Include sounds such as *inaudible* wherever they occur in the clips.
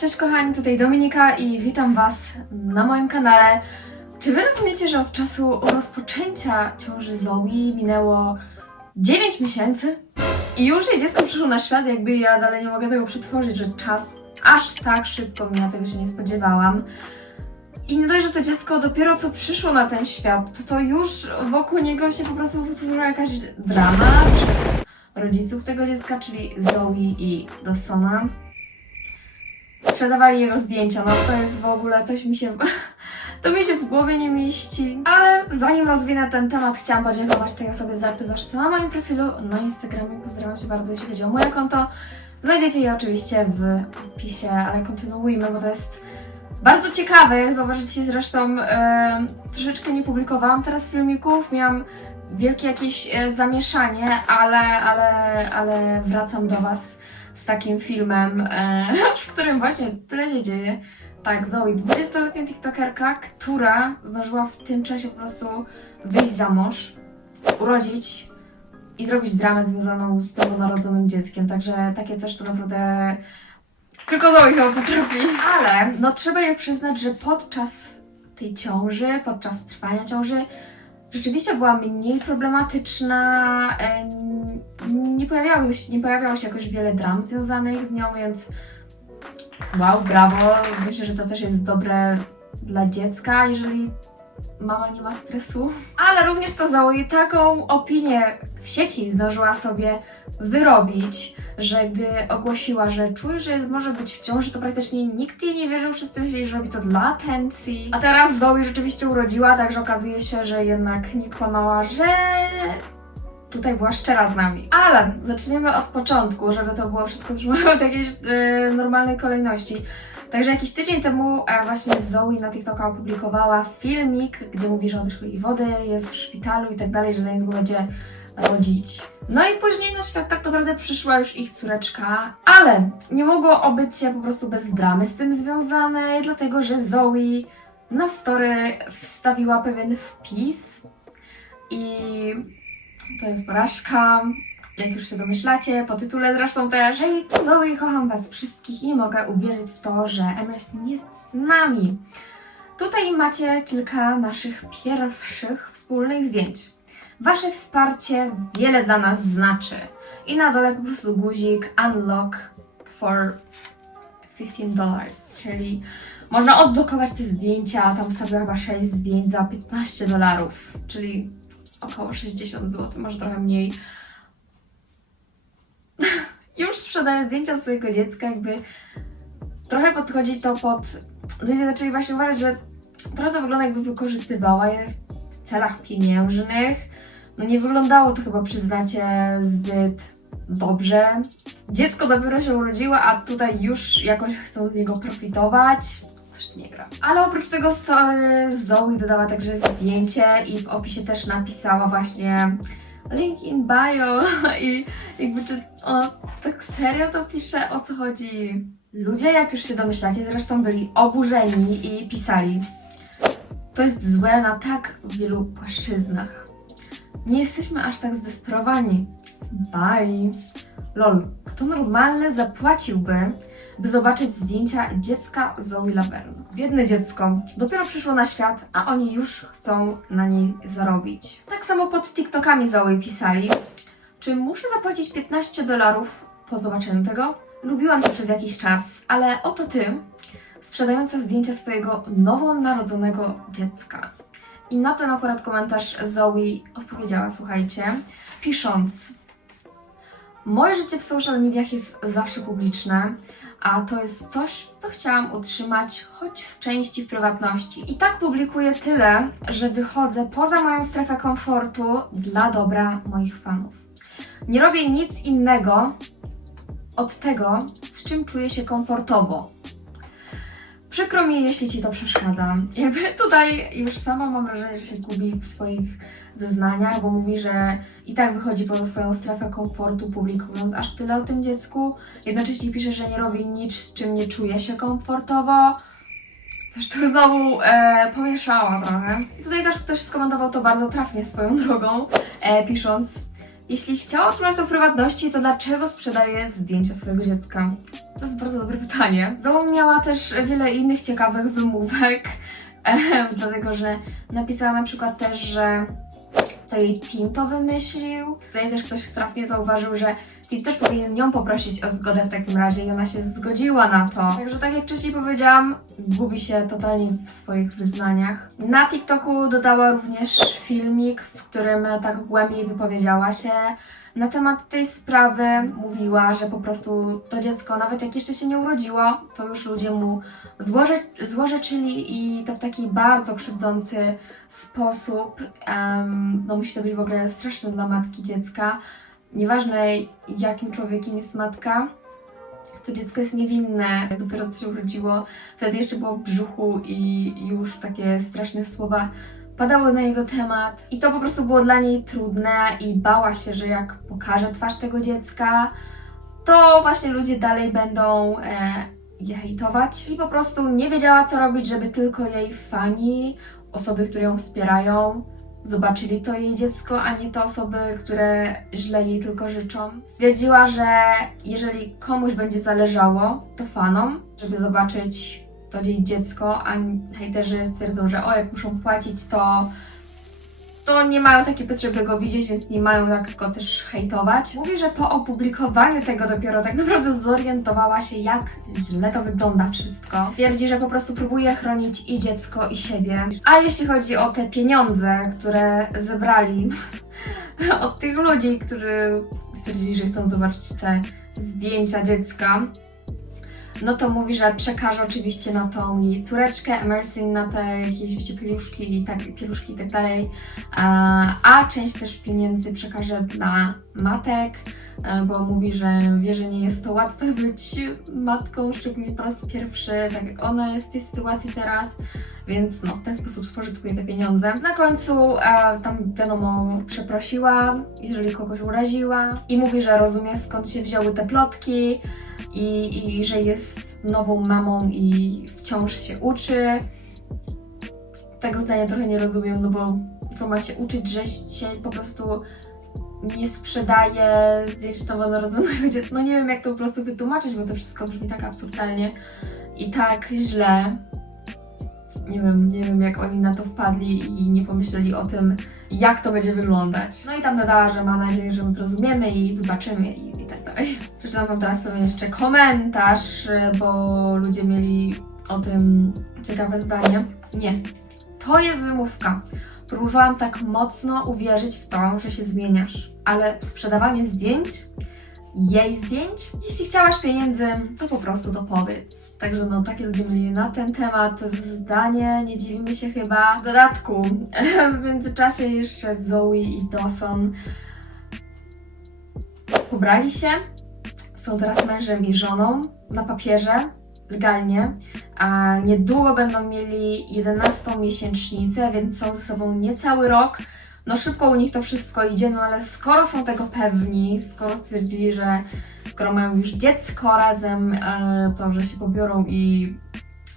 Cześć kochani, tutaj Dominika i witam Was na moim kanale. Czy Wy rozumiecie, że od czasu rozpoczęcia ciąży Zoe minęło 9 miesięcy? I już jej dziecko przyszło na świat, jakby ja dalej nie mogę tego przetworzyć, że czas aż tak szybko mija, tego się nie spodziewałam. I nie dość, że to dziecko dopiero co przyszło na ten świat, to, to już wokół niego się po prostu wytworzyła jakaś drama przez rodziców tego dziecka, czyli Zoe i Dawsona sprzedawali jego zdjęcia, no to jest w ogóle, coś mi się, *laughs* to mi się w głowie nie mieści. Ale zanim rozwinę ten temat, chciałam podziękować tej osobie za zawsze na moim profilu na Instagramie. Pozdrawiam się bardzo, jeśli chodzi o moje konto. Znajdziecie je oczywiście w opisie, ale kontynuujmy, bo to jest bardzo ciekawe. Zauważycie zresztą, e, troszeczkę nie publikowałam teraz filmików, miałam wielkie jakieś e, zamieszanie, ale, ale, ale wracam do Was z takim filmem, e, *laughs* w którym właśnie tyle się dzieje. Tak, Zoe, 20-letnia TikTokerka, która zdążyła w tym czasie po prostu wyjść za mąż, urodzić i zrobić dramę związaną z nowonarodzonym dzieckiem. Także takie coś to naprawdę tylko Zoe chyba potrafi. Ale no trzeba jej przyznać, że podczas tej ciąży, podczas trwania ciąży rzeczywiście była mniej problematyczna. Nie pojawiało się, nie pojawiało się jakoś wiele dram związanych z nią, więc wow, brawo. Myślę, że to też jest dobre dla dziecka, jeżeli mama nie ma stresu. Ale również to Zoe taką opinię w sieci zdążyła sobie wyrobić, że gdy ogłosiła, że czuje, że może być w ciąży, to praktycznie nikt jej nie wierzył, wszyscy myśleli, że robi to dla atencji. A teraz Zoe rzeczywiście urodziła, także okazuje się, że jednak nie kłamała, że tutaj była szczera z nami. Ale zaczniemy od początku, żeby to było wszystko trzymało w jakiejś e, normalnej kolejności. Także jakiś tydzień temu e, właśnie Zoe na TikToka opublikowała filmik, gdzie mówi, że odeszły jej wody, jest w szpitalu i tak dalej, że za niedługo będzie rodzić. No i później na świat tak naprawdę przyszła już ich córeczka, ale nie mogło obyć się po prostu bez dramy z tym związanej, dlatego że Zoe na story wstawiła pewien wpis i to jest porażka. Jak już się domyślacie, po tytule zresztą też. Hej, tu Zoe, kocham was wszystkich i mogę uwierzyć w to, że Emerson jest z nami. Tutaj macie kilka naszych pierwszych wspólnych zdjęć. Wasze wsparcie wiele dla nas znaczy. I na dole po prostu guzik unlock for 15 dollars, czyli można odblokować te zdjęcia, tam wstawiła chyba 6 zdjęć za 15 dolarów, czyli około 60 zł, może trochę mniej. *laughs* Już sprzedaję zdjęcia swojego dziecka, jakby trochę podchodzi to pod... Ludzie zaczęli właśnie uważać, że trochę to wygląda jakby wykorzystywała je w celach pieniężnych. No nie wyglądało to chyba, przyznacie, zbyt dobrze. Dziecko dopiero się urodziło, a tutaj już jakoś chcą z niego profitować. Coś nie gra. Ale oprócz tego story Zoe dodała także zdjęcie i w opisie też napisała właśnie link in bio *laughs* i jakby czy ona tak serio to pisze, o co chodzi? Ludzie, jak już się domyślacie, zresztą byli oburzeni i pisali to jest złe na tak wielu płaszczyznach. Nie jesteśmy aż tak zdesperowani. Bye. Lol, kto normalny zapłaciłby, by zobaczyć zdjęcia dziecka Zoe Laverne? Biedne dziecko. Dopiero przyszło na świat, a oni już chcą na niej zarobić. Tak samo pod TikTokami Zoe pisali. Czy muszę zapłacić 15 dolarów po zobaczeniu tego? Lubiłam cię przez jakiś czas, ale oto ty, sprzedająca zdjęcia swojego nowonarodzonego dziecka. I na ten akurat komentarz Zoe odpowiedziała, słuchajcie, pisząc Moje życie w social mediach jest zawsze publiczne, a to jest coś, co chciałam utrzymać, choć w części w prywatności. I tak publikuję tyle, że wychodzę poza moją strefę komfortu dla dobra moich fanów. Nie robię nic innego od tego, z czym czuję się komfortowo. Przykro mi, jeśli Ci to przeszkadza. Jakby tutaj już sama mam wrażenie, że się gubi w swoich zeznaniach, bo mówi, że i tak wychodzi poza swoją strefę komfortu, publikując aż tyle o tym dziecku. Jednocześnie pisze, że nie robi nic, z czym nie czuje się komfortowo. Coś tu znowu e, pomieszała trochę. I tutaj też ktoś skomentował to bardzo trafnie swoją drogą, e, pisząc Jeśli chciała utrzymać to w prywatności, to dlaczego sprzedaje zdjęcia swojego dziecka? To jest bardzo dobre pytanie. Zoe miała też wiele innych ciekawych wymówek, *laughs* dlatego że napisała na przykład też, że to jej Tim to wymyślił. Tutaj też ktoś trafnie zauważył, że Tim też powinien ją poprosić o zgodę w takim razie i ona się zgodziła na to. Także tak jak wcześniej powiedziałam, gubi się totalnie w swoich wyznaniach. Na TikToku dodała również filmik, w którym tak głębiej wypowiedziała się na temat tej sprawy. Mówiła, że po prostu to dziecko, nawet jak jeszcze się nie urodziło, to już ludzie mu złoże, złorzeczyli i to w taki bardzo krzywdzący sposób. Em, no musi to być w ogóle straszne dla matki dziecka. Nieważne jakim człowiekiem jest matka, to dziecko jest niewinne. Dopiero co się urodziło, wtedy jeszcze było w brzuchu i już takie straszne słowa padały na jego temat. I to po prostu było dla niej trudne i bała się, że jak pokaże twarz tego dziecka, to właśnie ludzie dalej będą e, je hejtować. I po prostu nie wiedziała, co robić, żeby tylko jej fani, osoby, które ją wspierają, zobaczyli to jej dziecko, a nie te osoby, które źle jej tylko życzą. Stwierdziła, że jeżeli komuś będzie zależało, to fanom, żeby zobaczyć to jej dziecko, a hejterzy stwierdzą, że o, jak muszą płacić, to to nie mają takiej potrzeby go widzieć, więc nie mają jak go też hejtować. Mówi, że po opublikowaniu tego dopiero tak naprawdę zorientowała się, jak źle to wygląda wszystko. Twierdzi, że po prostu próbuje chronić i dziecko, i siebie. A jeśli chodzi o te pieniądze, które zebrali *laughs* od tych ludzi, którzy stwierdzili, że chcą zobaczyć te zdjęcia dziecka, no to mówi, że przekaże oczywiście na tą jej córeczkę, Emerson na te jakieś wiecie, pieluszki i tak, pieluszki i tak dalej, a, część też pieniędzy przekaże dla matek, e, bo mówi, że wie, że nie jest to łatwe *laughs* być matką, szczególnie po raz pierwszy, tak jak ona jest w tej sytuacji teraz, więc no, w ten sposób spożytkuje te pieniądze. Na końcu e, tam wiadomo przeprosiła, jeżeli kogoś uraziła i mówi, że rozumie skąd się wzięły te plotki, i, i że jest nową mamą i wciąż się uczy. Tego zdania trochę nie rozumiem, no bo co ma się uczyć, że się po prostu nie sprzedaje zdjęć nowonarodzonego *laughs* dziecka. No nie wiem jak to po prostu wytłumaczyć, bo to wszystko brzmi tak absurdalnie i tak źle. Nie wiem, nie wiem jak oni na to wpadli i nie pomyśleli o tym, jak to będzie wyglądać. No i tam dodała, że ma nadzieję, że zrozumiemy i wybaczymy i, dalej. Przeczytam wam teraz pewien jeszcze komentarz, bo ludzie mieli o tym ciekawe zdanie. Nie. To jest wymówka. Próbowałam tak mocno uwierzyć w to, że się zmieniasz, ale sprzedawanie zdjęć, jej zdjęć, jeśli chciałaś pieniędzy, to po prostu to powiedz. Także no, takie ludzie mieli na ten temat zdanie, nie dziwimy się chyba. W dodatku, *laughs* w międzyczasie jeszcze Zoe i Dawson pobrali się, są teraz mężem i żoną na papierze, legalnie, a niedługo będą mieli 11 miesięcznicę, więc są ze sobą niecały rok. No szybko u nich to wszystko idzie, no ale skoro są tego pewni, skoro stwierdzili, że skoro mają już dziecko razem, e, to że się pobiorą i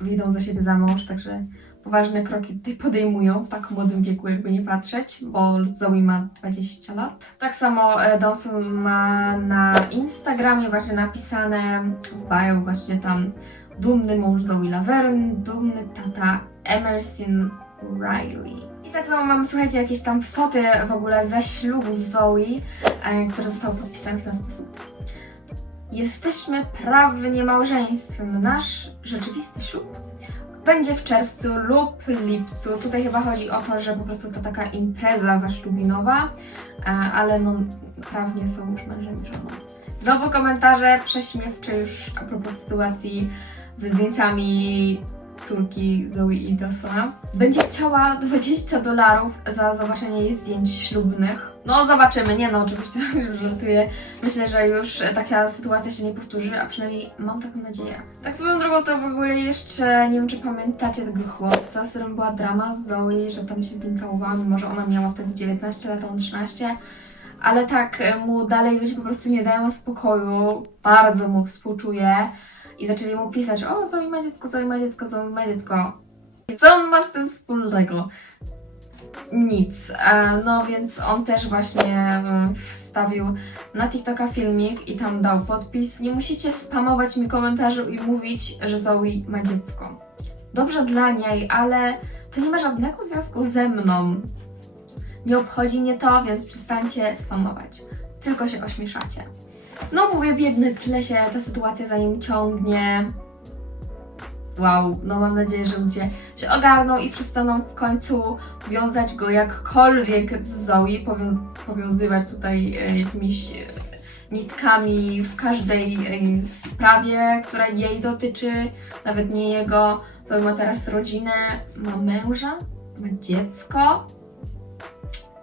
wyjdą za siebie za mąż, także poważne kroki tutaj podejmują w tak młodym wieku, jakby nie patrzeć, bo Zoe ma 20 lat. Tak samo e, Dawson ma na Instagramie właśnie napisane w bio właśnie tam dumny mąż Zoe Laverne, dumny tata Emerson Riley. I tak samo mam, słuchajcie, jakieś tam foty w ogóle ze ślubu z Zoe, e, które zostały podpisane w ten sposób. Jesteśmy prawnie małżeństwem. Nasz rzeczywisty ślub będzie w czerwcu lub lipcu. Tutaj chyba chodzi o to, że po prostu to taka impreza zaślubinowa, e, ale no prawnie są już mężem i żoną. Znowu komentarze prześmiewcze już a propos sytuacji ze zdjęciami córki Zoe i Dawsona. Będzie chciała 20 dolarów za zobaczenie jej zdjęć ślubnych. No zobaczymy, nie no oczywiście *laughs* już żartuję. Myślę, że już taka sytuacja się nie powtórzy, a przynajmniej mam taką nadzieję. Tak swoją drogą to w ogóle jeszcze, nie wiem czy pamiętacie tego chłopca, z którym była drama z Zoe, że tam się z nim całowała, mimo że ona miała wtedy 19 lat, a on 13 ale tak mu dalej ludzie po prostu nie dają spokoju. Bardzo mu współczuję. I zaczęli mu pisać, o Zoe ma dziecko, Zoe ma dziecko, Zoe ma dziecko. I co on ma z tym wspólnego? nic. E, No więc on też właśnie mm, wstawił na TikToka filmik i tam dał podpis. Nie musicie spamować mi komentarzu i mówić, że Zoe ma dziecko. Dobrze dla niej, ale to nie ma żadnego związku ze mną. Nie obchodzi mnie to, więc przestańcie spamować. Tylko się ośmieszacie. No mówię, biedny, tyle się ta sytuacja za nim ciągnie. Wow, no mam nadzieję, że ludzie się ogarną i przestaną w końcu wiązać go jakkolwiek z Zoe, powią- powiązywać tutaj e, jakimiś e, nitkami w każdej e, sprawie, która jej dotyczy, nawet nie jego. Zoe ma teraz rodzinę, ma męża, ma dziecko.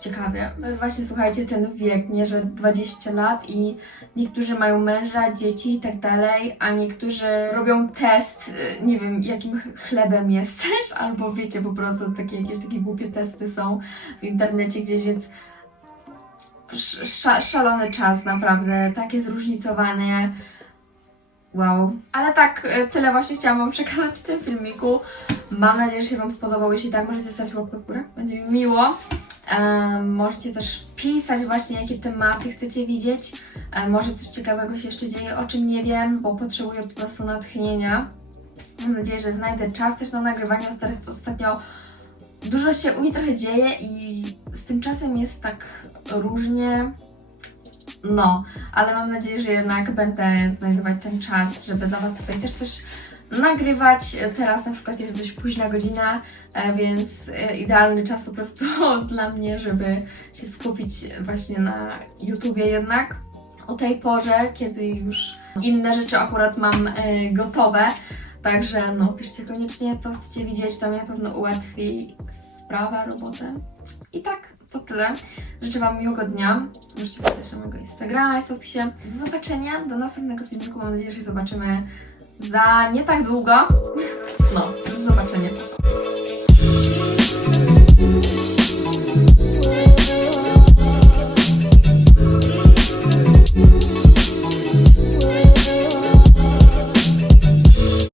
Ciekawie. To jest właśnie, słuchajcie, ten wiek, nie, że 20 lat i niektórzy mają męża, dzieci i tak dalej, a niektórzy robią test, y, nie wiem, jakim ch- chlebem jesteś, *laughs* albo wiecie, po prostu takie jakieś takie głupie testy są w internecie gdzieś, więc sz- sza- szalony czas, naprawdę, takie zróżnicowanie. Wow. Ale tak, y, tyle właśnie chciałam Wam przekazać w tym filmiku. Mam nadzieję, że się Wam spodobał. Jeśli tak, możecie zostawić łapkę w górę. Będzie mi miło. Możecie też pisać właśnie, jakie tematy chcecie widzieć. Może coś ciekawego się jeszcze dzieje, o czym nie wiem, bo potrzebuję po prostu natchnienia. Mam nadzieję, że znajdę czas też na nagrywanie. Osta- Ostatnio dużo się u mnie trochę dzieje i z tym czasem jest tak różnie. No, ale mam nadzieję, że jednak będę znajdować ten czas, żeby dla Was tutaj też coś nagrywać. Teraz na przykład jest dość późna godzina, e, więc e, idealny czas po prostu *laughs* dla mnie, żeby się skupić właśnie na YouTubie jednak. O tej porze, kiedy już inne rzeczy akurat mam e, gotowe. Także no, piszcie koniecznie, co chcecie widzieć, to mi na pewno ułatwi sprawę, robotę. I tak, to tyle. Życzę Wam miłego dnia. Możecie wpisać na mojego Instagrama, jest w opisie. Do zobaczenia, do następnego filmiku. Mam nadzieję, że się zobaczymy za nie tak długo. No, do zobaczenia.